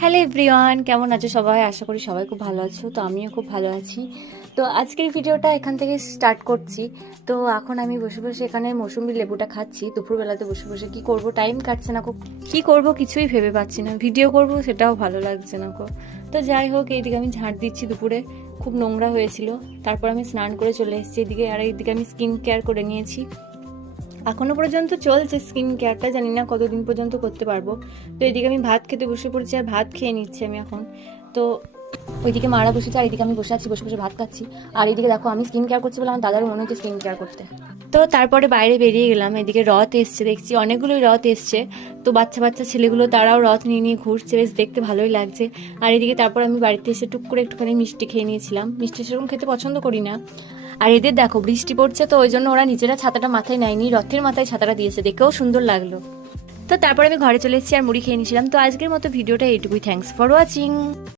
Hello everyone, কেমন আছো সবাই? আশা করি সবাই খুব ভালো আছো। তো আমিও খুব ভালো আছি। তো আজকের ভিডিওটা এখান থেকে স্টার্ট করছি। তো এখন আমি বসে বসে এখানে মৌসুমি লেবুটা খাচ্ছি। দুপুরবেলাতে বসে বসে কি করব, টাইম কাটছে না, কি করব কিছুই ভেবে পাচ্ছি না। ভিডিও করব সেটাও ভালো লাগছে না। তো যাই হোক, এইদিকে আমি ঝাঁট দিচ্ছি, দুপুরে খুব নোংরা হয়েছিল। তারপর আমি স্নান করে চলে এসেছি এদিকে, আর এইদিকে আমি স্কিন কেয়ার করে নিয়েছি। এখনো পর্যন্ত চলছে স্কিন কেয়ারটা, জানি না কতদিন পর্যন্ত করতে পারবো। তো এদিকে আমি ভাত খেতে বসে পড়েছি, আর ভাত খেয়ে নিচ্ছি আমি এখন। তো ওইদিকে মারা বসেছে, আর এদিকে আমি বসে আছি, বসে বসে ভাত খাচ্ছি। আর এইদিকে দেখো, আমি স্কিন কেয়ার করছি বলে আমার দাদারও মনে হচ্ছে স্কিন কেয়ার করতে। তো তারপরে বাইরে বেরিয়ে গেলাম, এদিকে রথ এসছে, দেখছি অনেকগুলোই রথ এসছে। তো বাচ্চা বাচ্চা ছেলেগুলো তারাও রথ নিয়ে নিয়ে ঘুরছে, বেশ দেখতে ভালোই লাগছে। আর এদিকে তারপর আমি বাড়িতে এসে টুক করে একটুখানি মিষ্টি খেয়ে নিয়েছিলাম। মিষ্টি সেরকম খেতে পছন্দ করি না। আর এদের দেখো বৃষ্টি পড়ছে, তো ওই জন্য ওরা নিজেরা ছাতাটা মাথায় নেয়নি, রথের মাথায় ছাতাটা দিয়েছে, দেখেও সুন্দর লাগলো। তো তারপরে আমি ঘরে চলে এসেছি আর মুড়ি খেয়ে নিয়েছিলাম। তো আজকের মতো ভিডিওটা এইটুকুই। Thanks for watching.